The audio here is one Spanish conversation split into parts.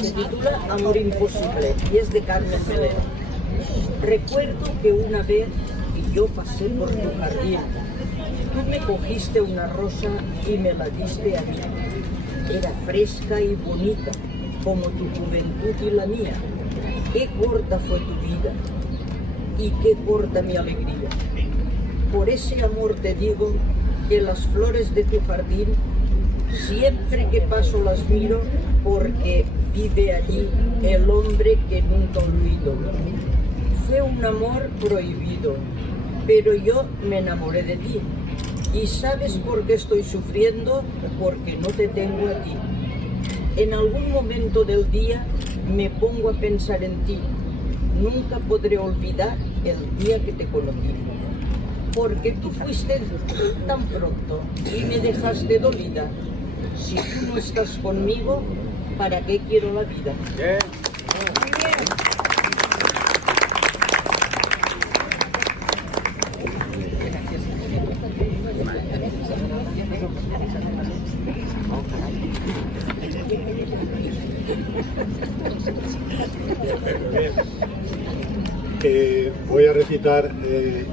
Se titula Amor Imposible y es de Carmen Melero. Recuerdo que una vez yo pasé por tu jardín. Tú me cogiste una rosa y me la diste a mí. Era fresca y bonita, como tu juventud y la mía. Qué corta fue tu vida y qué corta mi alegría. Por ese amor te digo que las flores de tu jardín, siempre que paso las miro, porque vive allí el hombre que nunca olvido. Fue un amor prohibido, pero yo me enamoré de ti. ¿Y sabes por qué estoy sufriendo? Porque no te tengo a ti. En algún momento del día me pongo a pensar en ti. Nunca podré olvidar el día que te conocí. Porque tú fuiste tan pronto y me dejaste dolida. Si tú no estás conmigo, ¿para qué quiero la vida? Bien. Voy a recitar el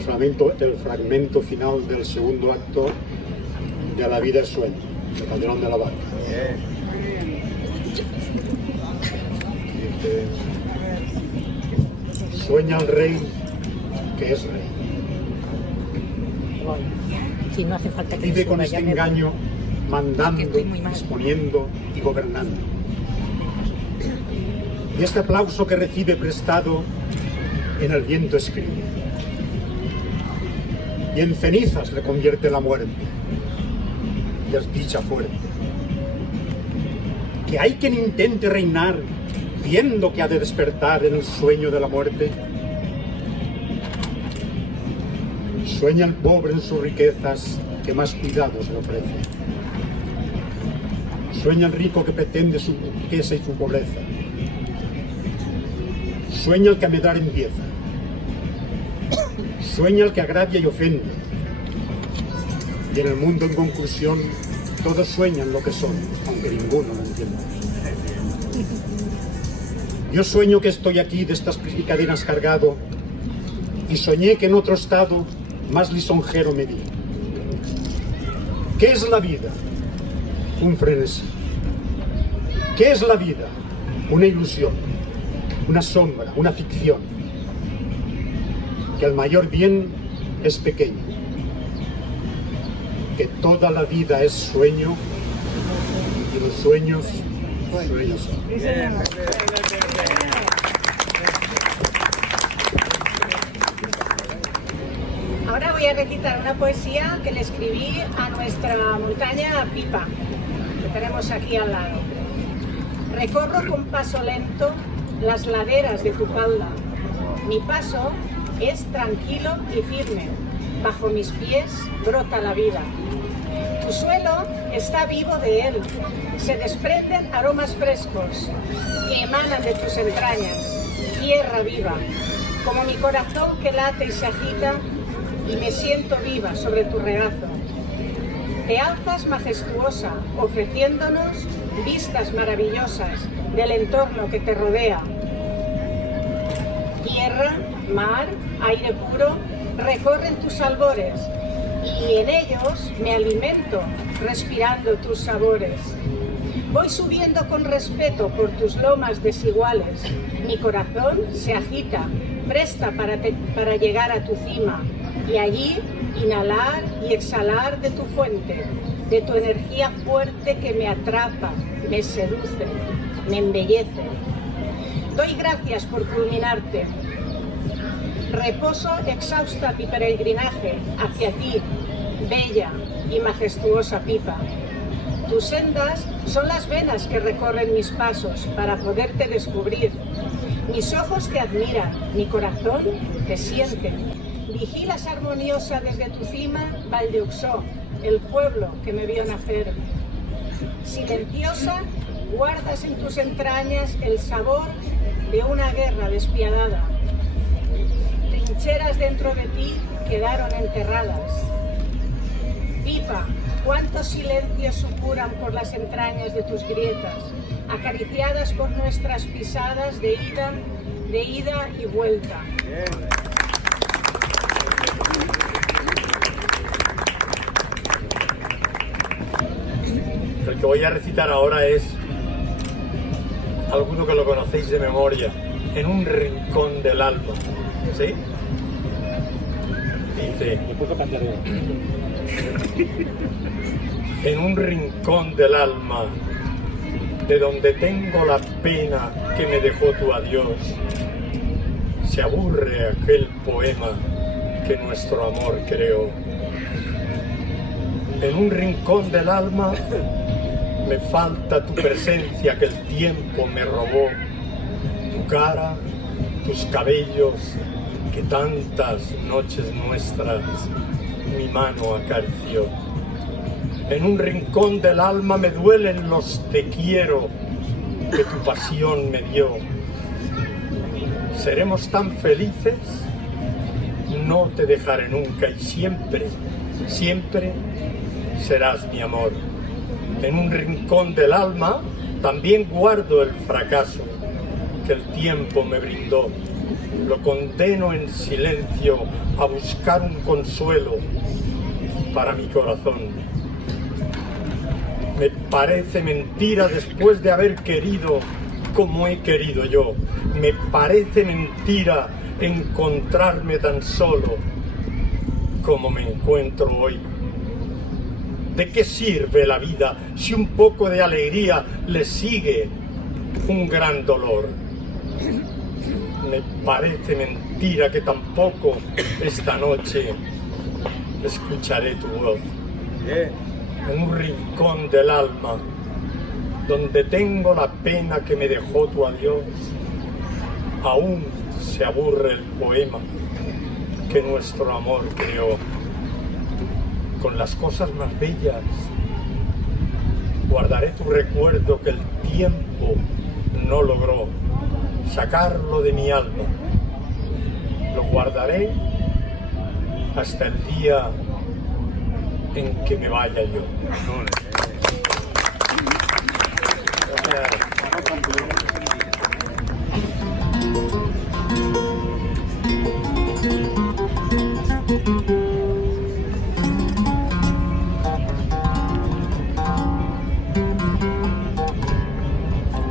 fragmento final del segundo acto de La vida es sueño, de Calderón de la Barca. Dice, sueña el rey que es rey. Si no hace falta que Vive con este engaño, mandando, disponiendo y gobernando. Y este aplauso que recibe prestado en el viento escribe. Y en cenizas le convierte la muerte. Desdicha fuerte. Que hay quien intente reinar viendo que ha de despertar en el sueño de la muerte. Sueña el pobre en sus riquezas que más cuidados le ofrece. Sueña el rico que pretende su riqueza y su pobreza. Sueña el que a medrar empieza. Sueña el que agravia y ofende. Y en el mundo, en conclusión, todos sueñan lo que son, aunque ninguno lo entienda. Yo sueño que estoy aquí de estas cadenas cargado, y soñé que en otro estado más lisonjero me vi. ¿Qué es la vida? Un frenesí. ¿Qué es la vida? Una ilusión, una sombra, una ficción. Que el mayor bien es pequeño, que toda la vida es sueño y los sueños, sueños son. Ahora voy a recitar una poesía que le escribí a nuestra montaña Pipa, que tenemos aquí al lado. Recorro con paso lento las laderas de tu falda. Mi paso es tranquilo y firme. Bajo mis pies brota la vida. Tu suelo está vivo de él. Se desprenden aromas frescos que emanan de tus entrañas. Tierra viva, como mi corazón que late y se agita, y me siento viva sobre tu regazo. Te alzas majestuosa, ofreciéndonos vistas maravillosas del entorno que te rodea. Tierra, mar, aire puro, recorren tus albores, y en ellos me alimento, respirando tus sabores. Voy subiendo con respeto por tus lomas desiguales. Mi corazón se agita, presta para llegar a tu cima, y allí inhalar y exhalar de tu fuente, de tu energía fuerte que me atrapa, me seduce, me embellece. Doy gracias por culminarte. Reposo exhausta mi peregrinaje hacia ti, bella y majestuosa Pipa. Tus sendas son las venas que recorren mis pasos para poderte descubrir. Mis ojos te admiran, mi corazón te siente. Vigilas armoniosa desde tu cima Valldeuxó, el pueblo que me vio nacer. Silenciosa, guardas en tus entrañas el sabor de una guerra despiadada. Trincheras dentro de ti quedaron enterradas. Pipa, cuántos silencios supuran por las entrañas de tus grietas, acariciadas por nuestras pisadas de ida y vuelta. El que voy a recitar ahora es alguno que lo conocéis de memoria, En un rincón del alma. ¿Sí? Dice: en un rincón del alma, de donde tengo la pena que me dejó tu adiós, se aburre aquel poema que nuestro amor creó. En un rincón del alma me falta tu presencia que el tiempo me robó, tu cara, tus cabellos que tantas noches nuestras mi mano acarició. En un rincón del alma me duelen los te quiero que tu pasión me dio. Seremos tan felices, no te dejaré nunca y siempre, siempre serás mi amor. En un rincón del alma también guardo el fracaso que el tiempo me brindó. Lo condeno en silencio a buscar un consuelo para mi corazón. Me parece mentira después de haber querido como he querido yo. Me parece mentira encontrarme tan solo como me encuentro hoy. ¿De qué sirve la vida si un poco de alegría le sigue un gran dolor? Me parece mentira que tampoco esta noche escucharé tu voz. En un rincón del alma, donde tengo la pena que me dejó tu adiós, aún se aburre el poema que nuestro amor creó. Con las cosas más bellas guardaré tu recuerdo que el tiempo no logró sacarlo de mi alma. Lo guardaré hasta el día en que me vaya yo.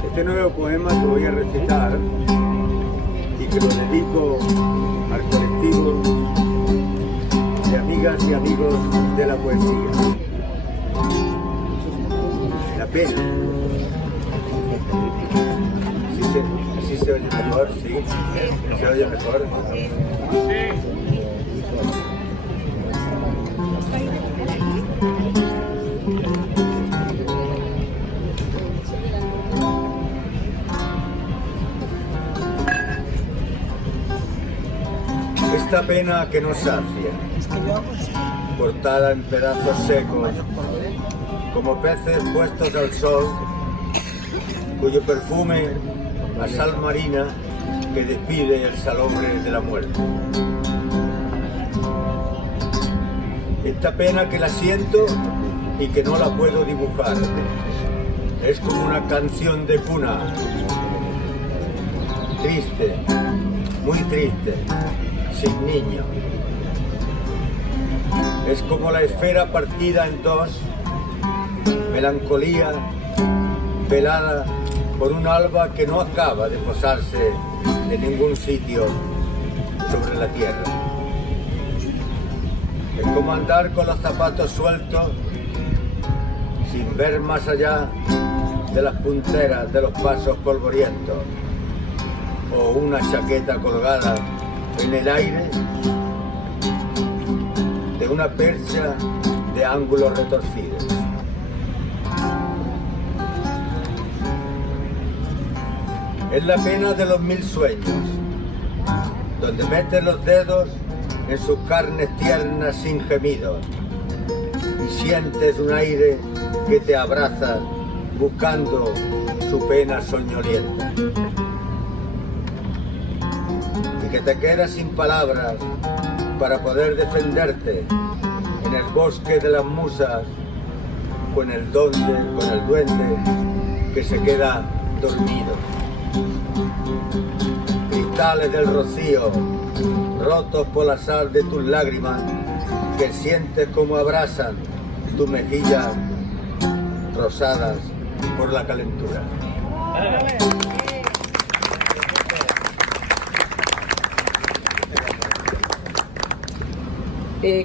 Este nuevo poema que voy a recitar y que lo dedico al colectivo de amigas y amigos de la poesía. La pena. ¿Así se oye mejor? ¿Sí? ¿Se oye mejor? Esta pena que nos sacia, cortada en pedazos secos, como peces puestos al sol, cuyo perfume a sal marina que despide el salombre de la muerte. Esta pena que la siento y que no la puedo dibujar, es como una canción de cuna, triste, muy triste, sin niño. Es como la esfera partida en dos, melancolía velada por un alba que no acaba de posarse en ningún sitio sobre la tierra. Es como andar con los zapatos sueltos sin ver más allá de las punteras de los pasos polvorientos, o una chaqueta colgada en el aire de una percha de ángulos retorcidos. Es la pena de los 1000 sueños, donde metes los dedos en sus carnes tiernas sin gemidos y sientes un aire que te abraza buscando su pena soñolienta. Que te quedas sin palabras para poder defenderte en el bosque de las musas con el duende que se queda dormido. Cristales del rocío, rotos por la sal de tus lágrimas, que sientes como abrasan tu mejilla, rosadas por la calentura.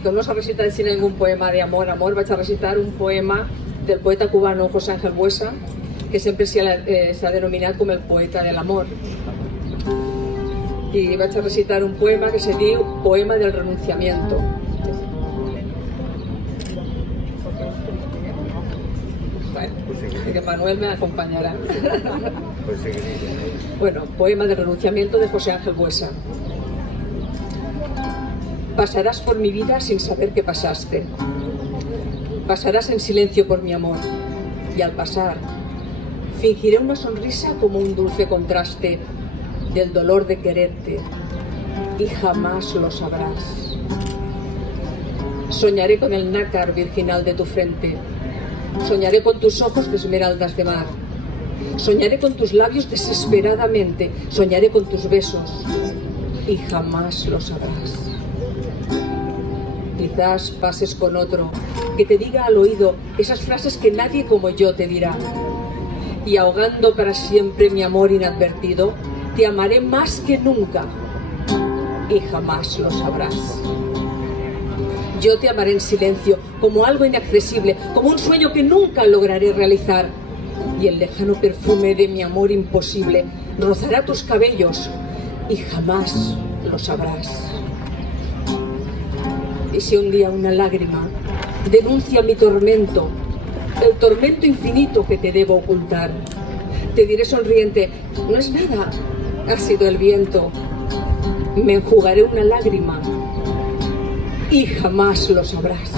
Com no s'ha recitat així ningú poema d'amor, vaig a recitar un poema del poeta cubano José Ángel Buesa, que sempre s'ha denominat com el poeta de l'amor. I vaig a recitar un poema que se diu Poema del renunciamiento. Bueno, que Manuel me acompañará. Bueno, Poema del renunciamiento de José Ángel Buesa. Pasarás por mi vida sin saber que pasaste. Pasarás en silencio por mi amor. Y al pasar, fingiré una sonrisa como un dulce contraste del dolor de quererte. Y jamás lo sabrás. Soñaré con el nácar virginal de tu frente. Soñaré con tus ojos de esmeraldas de mar. Soñaré con tus labios desesperadamente. Soñaré con tus besos. Y jamás lo sabrás. Quizás pases con otro que te diga al oído esas frases que nadie como yo te dirá. Y ahogando para siempre mi amor inadvertido, te amaré más que nunca y jamás lo sabrás. Yo te amaré en silencio, como algo inaccesible, como un sueño que nunca lograré realizar. Y el lejano perfume de mi amor imposible rozará tus cabellos y jamás lo sabrás. Y si un día una lágrima denuncia mi tormento, el tormento infinito que te debo ocultar, te diré sonriente, no es nada, ha sido el viento. Me enjugaré una lágrima y jamás lo sabrás.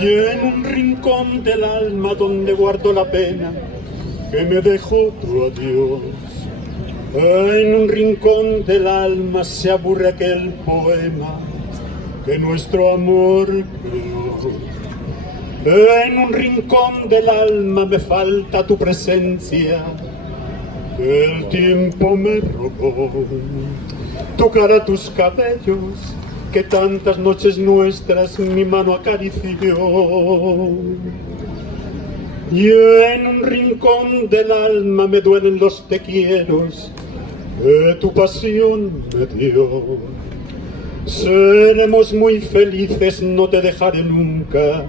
Y en un rincón del alma donde guardo la pena que me dejó tu adiós, en un rincón del alma se aburre aquel poema que nuestro amor creó. En un rincón del alma me falta tu presencia, que el tiempo me robó. Tu cara, tus cabellos, que tantas noches nuestras mi mano acarició. Y en un rincón del alma me duelen los te quieros que tu pasión me dio. Seremos muy felices, no te dejaré nunca,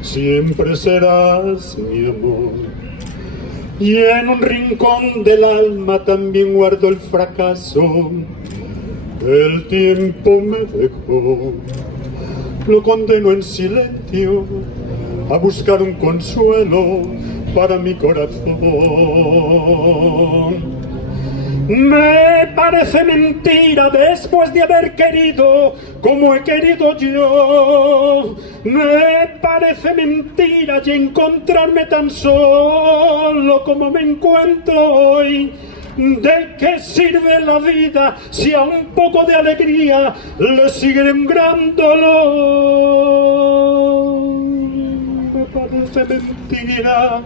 siempre serás mi amor. Y en un rincón del alma también guardo el fracaso que el tiempo me dejó. Lo condeno en silencio a buscar un consuelo para mi corazón. Me parece mentira después de haber querido como he querido yo. Me parece mentira y encontrarme tan solo como me encuentro hoy. ¿De qué sirve la vida si a un poco de alegría le sigue un gran dolor? Me parece mentira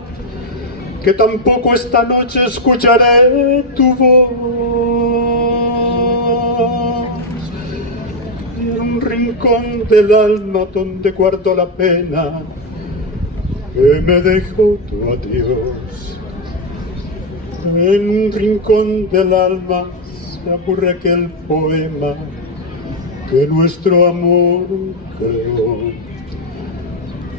que tampoco esta noche escucharé tu voz. Y en un rincón del alma donde guardo la pena que me dejó tu adiós, en un rincón del alma se aburre aquel poema que nuestro amor creó.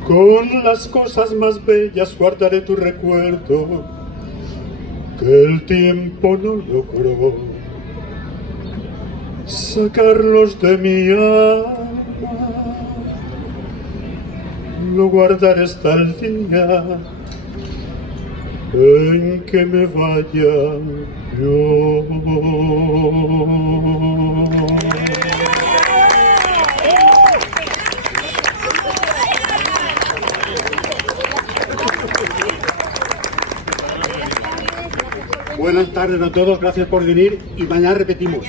Con las cosas más bellas guardaré tu recuerdo, que el tiempo no logró sacarlos de mi alma. Lo guardaré hasta el día en que me vaya yo. Buenas tardes a todos, gracias por venir y mañana repetimos.